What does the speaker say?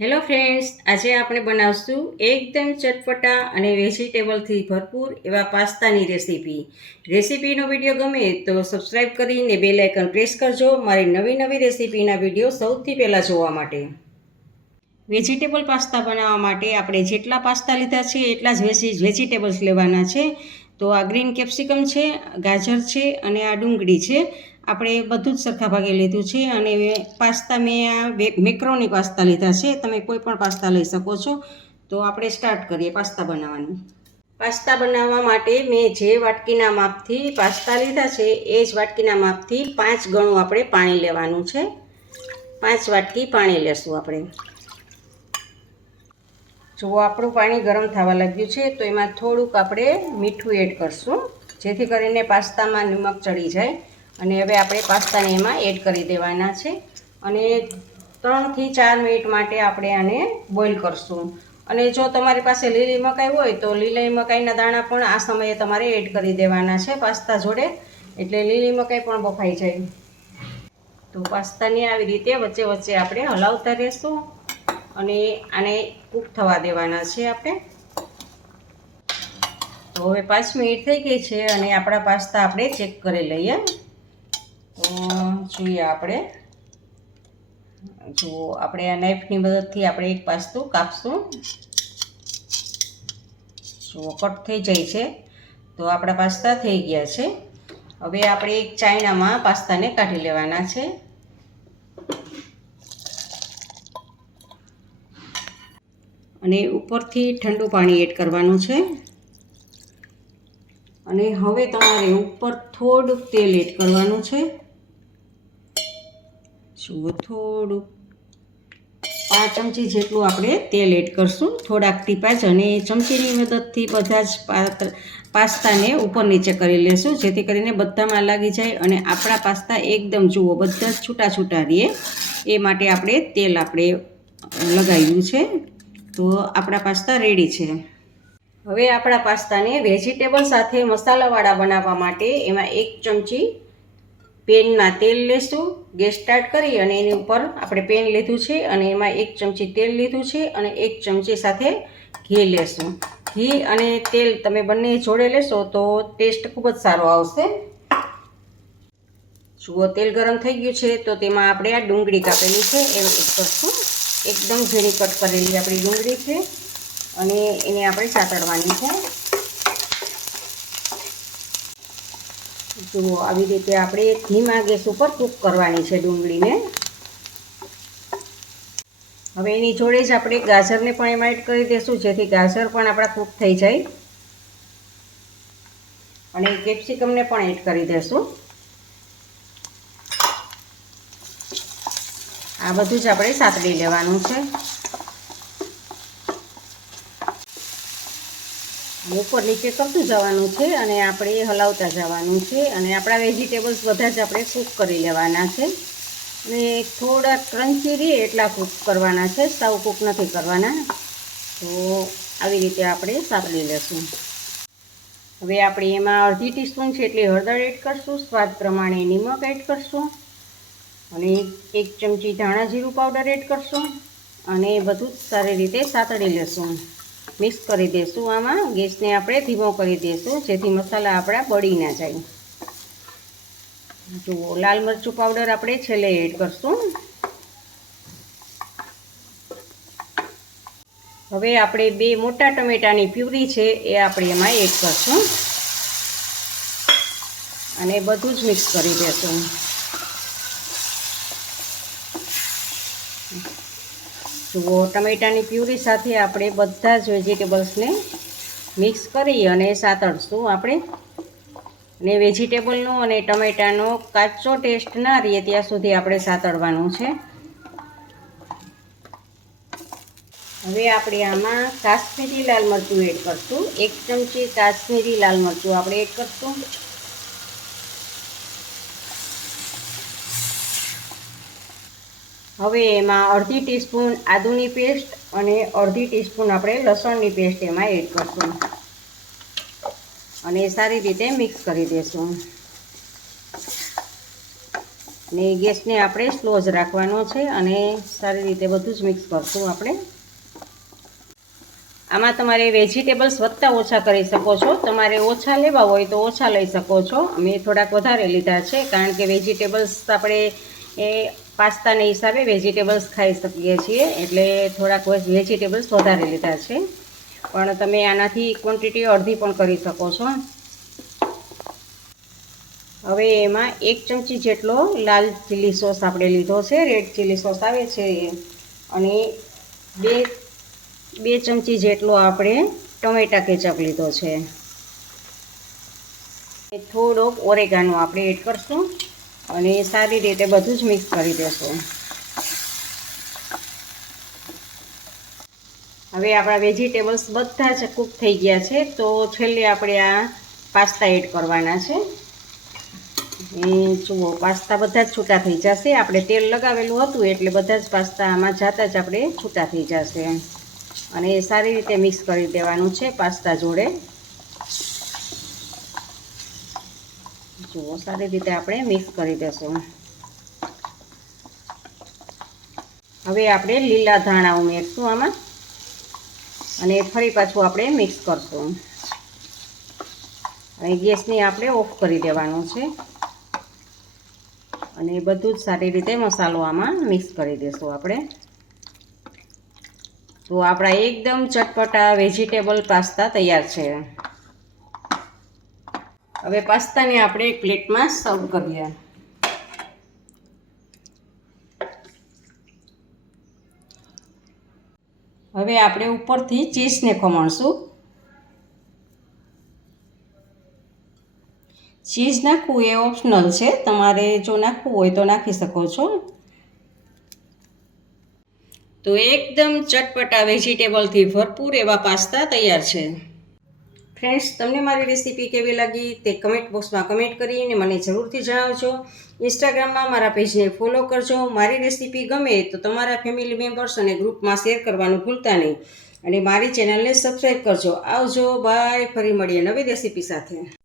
Hello friends, આજે આપણે બનાવશું એકદમ ચટપટા અને વેજીટેબલથી ભરપૂર એવા પાસ્તાની રેસીપીનો વિડીયો ગમે તો સબસ્ક્રાઈબ કરીને બેલ આઇકન પ્રેસ કરજો મારી નવી રેસીપીના વિડીયો સૌથી પહેલાં જોવા માટે. વેજીટેબલ પાસ્તા બનાવવા માટે આપણે જેટલા પાસ્તા લીધા છે એટલા જ વેજીટેબલ્સ લેવાના છે. તો આ ગ્રીન કેપ્સિકમ છે, ગાજર છે અને આ ડુંગળી છે. આપણે બધું જ સરખા ભાગે લીધું છે. અને પાસ્તા મેં આ મેક્રોની પાસ્તા લીધા છે. તમે કોઈ પણ પાસ્તા લઈ શકો છો. તો આપણે સ્ટાર્ટ કરીએ પાસ્તા બનાવવાનું. પાસ્તા બનાવવા માટે મેં જે વાટકીના માપથી પાસ્તા લીધા છે એ જ વાટકીના માપથી 5 ગણું આપણે પાણી લેવાનું છે. 5 વાટકી પાણી લેશું આપણે. જો આપણું પાણી ગરમ થવા લાગ્યું છે તો એમાં થોડુંક આપણે મીઠું એડ કરશું, જેથી કરીને પાસ્તામાં નમક ચડી જાય. અને હવે આપણે પાસ્તાને એમાં એડ કરી દેવાના છે અને 3 થી 4 મિનિટ માટે આપણે આને બોઇલ કરશું. અને જો તમારી પાસે લીલી મકાઈ હોય તો લીલી મકાઈના દાણા પણ આ સમયે તમારે એડ કરી દેવાના છે પાસ્તા જોડે, એટલે લીલી મકાઈ પણ બફાઈ જાય. તો પાસ્તાને આવી રીતે વચ્ચે વચ્ચે આપણે હલાવતા રહેશું અને આને કૂક થવા દેવાના છે આપણે. તો હવે 5 મિનિટ થઈ ગઈ છે અને આપણા પાસ્તા આપણે ચેક કરી લઈએ. તો જોઈએ આપણે. જો આપણે આ નાઈફની મદદથી આપણે એક પાસ્તું કાપશું. જો કટ થઈ જાય છે તો આપણા પાસ્તા થઈ ગયા છે. હવે આપણે એક ચાયણામાં પાસ્તાને કાઢી લેવાના છે. અને ઉપરથી ઠંડુ પાણી એડ કરવાનું છે. અને હવે તમારે ઉપર થોડુંક તેલ એડ કરવાનું છે. જુઓ, થોડુંક 5 ચમચી જેટલું આપણે તેલ એડ કરશું, થોડાક ટીપા જ. અને ચમચીની મદદથી બધા જ પાસ્તાને ઉપર નીચે કરી લેશું, જેથી કરીને બધામાં લાગી જાય અને આપણા પાસ્તા એકદમ જુઓ બધા જ છૂટા છૂટા રહે એ માટે આપણે તેલ લગાવ્યું છે. તો આપણા પાસ્તા રેડી છે. હવે આપણા પાસ્તાને વેજીટેબલ સાથે મસાલાવાળા બનાવવા માટે એમાં 1 ચમચી પેનમાં તેલ લેશું. ગેસ સ્ટાર્ટ કરી અને એની ઉપર આપણે પેન લીધું છે અને એમાં 1 ચમચી તેલ લીધું છે અને 1 ચમચી સાથે ઘી લેશું. ઘી અને તેલ તમે બંને જોડે લેશો તો ટેસ્ટ ખૂબ જ સારો આવશે. જુઓ, તેલ ગરમ થઈ ગયું છે તો તેમાં આપણે આ ડુંગળી કાપેલી છે એ એડ કરશું. એકદમ ઝીણી કટ કરેલી આપણી ડુંગળી છે અને એને આપણે સાતળવાની છે. જુઓ, આવી રીતે આપણે ધીમા ગેસ ઉપર કૂક કરવાની છે ડુંગળીને. હવે એની જોડે જ આપણે ગાજરને પણ એમાં એડ કરી દઈશું, જેથી ગાજર પણ આપણા કૂક થઈ જાય. અને કેપ્સિકમને પણ એડ કરી દઈશું. આ બધું જ આપણે સાતળી લેવાનું છે. ઉપર નીચે કરતું જવાનું છે અને આપણે હલાવતા જવાનું છે. અને આપણા વેજીટેબલ્સ બધા જ આપણે કૂક કરી લેવાના છે. અને થોડા ક્રન્ચી રહે એટલા કૂક કરવાના છે, સાવ કૂક નથી કરવાના. તો આવી રીતે આપણે સાતળી લેશું. હવે આપણે એમાં અડધી ટીસ્પૂન જેટલી હળદર એડ કરશું, સ્વાદ પ્રમાણે નિમક એડ કરશું અને 1 ચમચી ધાણા જીરું પાવડર એડ કરશું અને બધું જ સારી રીતે સાતળી લેશું. મિક્સ કરી દઈશું. આમાં ગેસને આપણે ધીમો કરી દઈશું, જેથી મસાલા આપણા બળી ના જાય. જુઓ, લાલ મરચું પાવડર આપણે છેલ્લે એડ કરશું. હવે આપણે 2 મોટા ટમેટાની પ્યુરી છે એ આપણે એમાં એડ કરશું અને બધું જ મિક્સ કરી દઈશું. જુઓ, ટમેટાની પ્યુરી સાથે આપણે બધા જ વેજીટેબલ્સને મિક્સ કરી અને સાતળશું આપણે. અને વેજીટેબલનો અને ટમેટાનો કાચો ટેસ્ટ ના રહે ત્યાં સુધી આપણે સાતળવાનું છે. હવે આપણે આમાં કાશ્મીરી લાલ મરચું એડ કરશું. 1 ચમચી કાશ્મીરી લાલ મરચું આપણે એડ કરશું. હવે એમાં અડધી ટીસ્પૂન આદુની પેસ્ટ અને અડધી ટીસ્પૂન આપણે લસણની પેસ્ટ એમાં એડ કરશું અને સારી રીતે મિક્સ કરી દઈશું. અને ગેસને આપણે સ્લો જ રાખવાનો છે અને સારી રીતે બધું જ મિક્સ કરશું આપણે. આમાં તમારે વેજીટેબલ્સ વધતા ઓછા કરી શકો છો. તમારે ઓછા લેવા હોય તો ઓછા લઈ શકો છો. અમે થોડાક વધારે લીધા છે કારણ કે વેજીટેબલ્સ આપણે પાસ્તાને હિસાબે વેજીટેબલ્સ ખાઈ શકીએ છીએ, એટલે થોડાક વેજીટેબલ્સ વધારે લીધા છે. પણ તમે આનાથી ક્વોન્ટિટી અડધી પણ કરી શકો છો. હવે એમાં 1 ચમચી જેટલો લાલ ચીલી સોસ આપણે લીધો છે, રેડ ચીલી સોસ આવે છે એ, અને બે ચમચી જેટલો આપણે ટમેટા કેચઅપ લીધો છે. થોડોક ઓરેગાનો આપણે એડ કરશું અને સારી રીતે બધું જ મિક્સ કરી દેશું. હવે આપણા વેજીટેબલ્સ બધા જ કૂક થઈ ગયા છે, તો છેલ્લે આપણે આ પાસ્તા એડ કરવાના છે. જુઓ, પાસ્તા બધા જ છૂટા થઈ જશે. આપણે તેલ લગાવેલું હતું એટલે બધા જ પાસ્તા આમાં જાતા જ આપણે છૂટા થઈ જશે. અને સારી રીતે મિક્સ કરી દેવાનું છે પાસ્તા જોડે. જુઓ, સારી રીતે આપણે મિક્સ કરી દઈશું. હવે આપણે લીલા ધાણા ઉમેરશું આમાં અને ફરી પાછું આપણે મિક્સ કરશું. અને ગેસને આપણે ઓફ કરી દેવાનું છે અને બધું જ સારી રીતે મસાલો આમાં મિક્સ કરી દઈશું આપણે. તો આપણા એકદમ ચટપટા વેજીટેબલ પાસ્તા તૈયાર છે. હવે પાસ્તાને આપણે એક પ્લેટમાં સર્વ કરીએ. હવે આપણે ઉપરથી ચીઝને ખમણશું. ચીઝ નાખવું એ ઓપ્શનલ છે, તમારે જો નાખવું હોય તો નાખી શકો છો. તો એકદમ ચટપટા વેજીટેબલથી ભરપૂર એવા પાસ્તા તૈયાર છે. ફ્રેન્ડ્સ, તમને મારી રેસીપી કેવી લાગી તે કમેન્ટ બોક્સમાં કમેન્ટ કરીને મને જરૂરથી જણાવજો. ઇન્સ્ટાગ્રામમાં મારા પેજને ફોલો કરજો. મારી રેસીપી ગમે તો તમારા ફેમિલી મેમ્બર્સ અને ગ્રુપમાં શેર કરવાનું ભૂલતા નહીં. અને મારી ચેનલને સબસ્ક્રાઈબ કરજો. આવજો, બાય. ફરી મળીએ નવી રેસીપી સાથે.